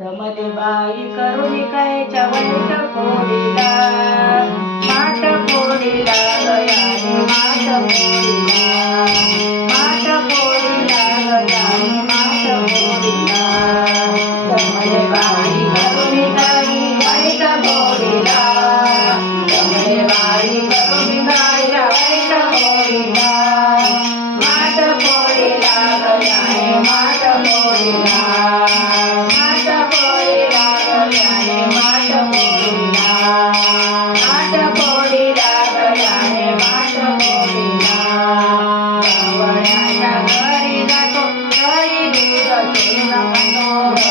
दमले बाई करुणी कैच्या वट कोडीला माट कोडीला गयाने माट कोडीला माट गयाने बाई करुणी कै वैट कोडीला दमले बाई करुणी गयाने Oh,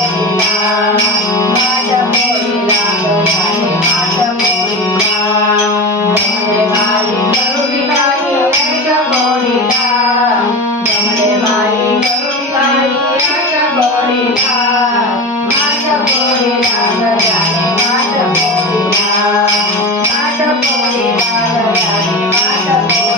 Obrigada.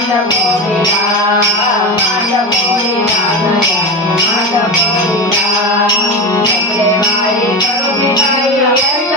Thank you.